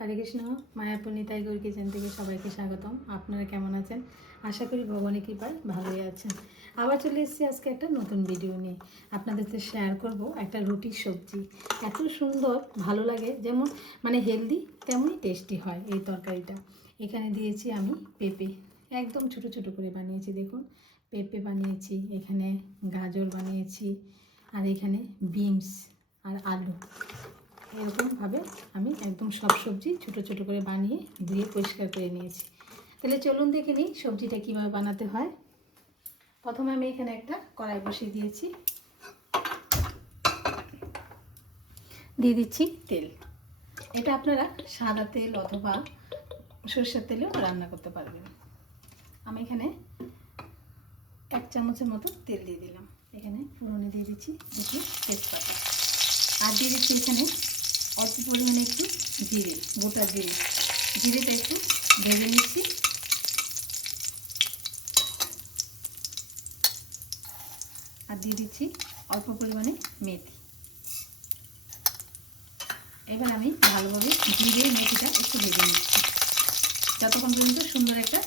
হরে Krishna. Mayapur Nitai Gour kitchen থেকে সবাইকে স্বাগতম। আপনারা কেমন আছেন? আশা করি ভগবানের কৃপায় ভালোই আছেন। আবার চলে এসেছি আজকে একটা নতুন ভিডিও নিয়ে। আপনাদের সাথে শেয়ার করব একটা রুটির সবজি। এত সুন্দর, ভালো লাগে, যেমন হেলদি তেমনই টেস্টি হয় এই তরকারিটা। এখানে দিয়েছি আমি পেঁপে, একদম ছোট ছোট করে বানিয়েছি। দেখুন, পেঁপে বানিয়েছি, এখানে গাজর বানিয়েছি, আর এখানে বিনস আর আলু। এরকমভাবে আমি একদম সব সবজি ছোট ছোট করে বানিয়ে ধুয়ে পরিষ্কার করে নিয়েছি। তাহলে চলুন দেখে নিই সবজিটা কীভাবে বানাতে হয়। প্রথমে আমি এখানে একটা কড়াই বসিয়ে দিয়েছি, দিয়ে দিচ্ছি তেল। এটা আপনারা সাদা তেল অথবা সরষের তেলেও রান্না করতে পারবেন। আমি এখানে 1 চামচের মতো তেল দিয়ে দিলাম। এখানে ফোড়নে দিয়ে দিচ্ছি দুটো তেজপাতা, আর দিয়ে দিচ্ছি এখানে অল্প পরিমাণে একটু জিরে, গোটা জিরে। জিরেটা একটু ভেজে নিচ্ছি। আর দিয়ে দিচ্ছি অল্প পরিমাণে মেথি। এবার আমি ভালোভাবে জিরে মেথিটা একটু ভেজে নিচ্ছি, যতক্ষণ পর্যন্ত সুন্দর একটা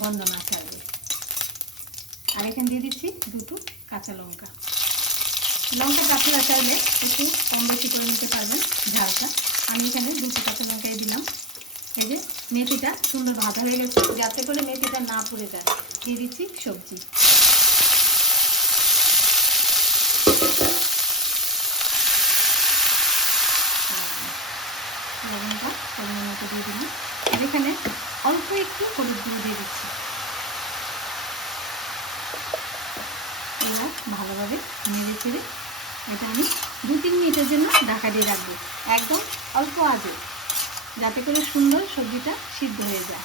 গন্ধ না ছাড়বে। আর এখানে দিয়ে দিচ্ছি দুটো কাঁচা লঙ্কা। লঙ্কাটা আপনারা চাইলে একটু কম বেশি করে নিতে পারবেন ঝালটা। আমি এখানে দুটো কাঁচা লঙ্কাই দিলাম। এই যে মেথিটা সুন্দর ভাজা হয়ে গেছে, যাতে করে মেথিটা না পুড়ে যায়। দিয়ে দিচ্ছি সবজি। লবণটা পরিমাণ মতো দিয়ে দিলাম। আর এখানে অল্প একটু হলুদ গুঁড়ো দিয়ে দিচ্ছি। এবার ভালোভাবে নেড়ে চেড়ে এটা আমি 2-3 মিনিটের জন্য ঢাকা দিয়ে রাখবো, একদম অল্প আঁচে, যাতে করে সুন্দর সবজিটা সিদ্ধ হয়ে যায়।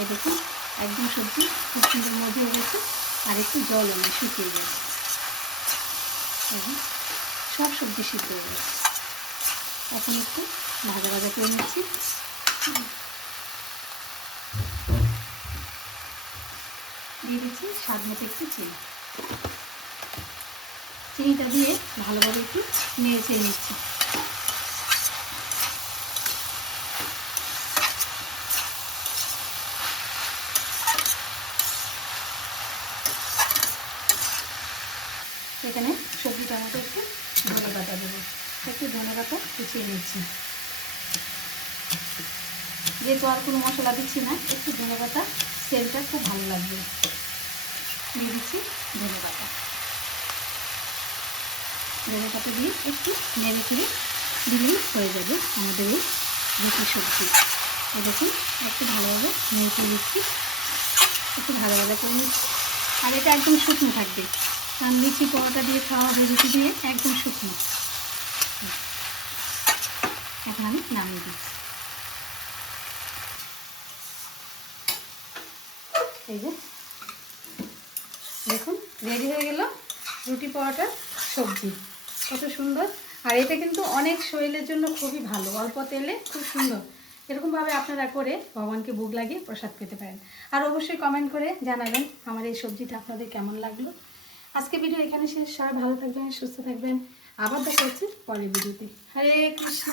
এই দেখুন, একদম সবজি খুব সুন্দর মজে হয়ে গেছে, আর একটু জল এনে শুকিয়ে গেছে। সব সবজি সিদ্ধ হয়ে গেছে। এখন একটু ভাজা ভাজা করে নিচ্ছি। দিয়ে দিচ্ছি স্বাদ মতো একটু চিনি। চিনিটা দিয়ে ভালোভাবে একটু নেড়ে চেড়ে নিচ্ছি। এখানে সবজিটার মতো একটু ধনে পাতা দেবো, একটু ধনে পাতা কুচিয়ে নিচ্ছি। যেহেতু আর কোনো মশলা দিচ্ছি না, একটু ধনে পাতা সেলটা খুব ভালো লাগবে। দিয়ে দিচ্ছি ধনে পাতা। ধনে পাতা দিয়ে একটু নেড়ে চেড়ে দিলেই হয়ে যাবে আমাদের এই রুটি সবজি। এই দেখুন, একটু ভালোভাবে নেড়ে চেড়ে নিচ্ছি, একটু ভালো ভালো করে নিচ্ছি। আর এটা একদম শুকনো থাকবে, কারণ লুচি পরোটা দিয়ে খাওয়া হবে, রুটি দিয়ে একদম শুকনো। এখন আমি নামিয়ে দিচ্ছি। এই যে দেখুন, রেডি হয়ে গেল রুটি পরোটার সবজি। কত সুন্দর! আর এটা কিন্তু অনেক শরীরের জন্য খুবই ভালো, অল্প তেলে খুব সুন্দর। এরকমভাবে আপনারা করে ভগবানকে ভোগ লাগিয়ে প্রসাদ পেতে পারেন। আর অবশ্যই কমেন্ট করে জানাবেন আমার এই সবজিটা আপনাদের কেমন লাগলো। আজকে ভিডিও এখানে শেষ। সবাই ভালো থাকবেন, সুস্থ থাকবেন। আবার দেখা হচ্ছে পরের ভিডিওতে। হরে কৃষ্ণ।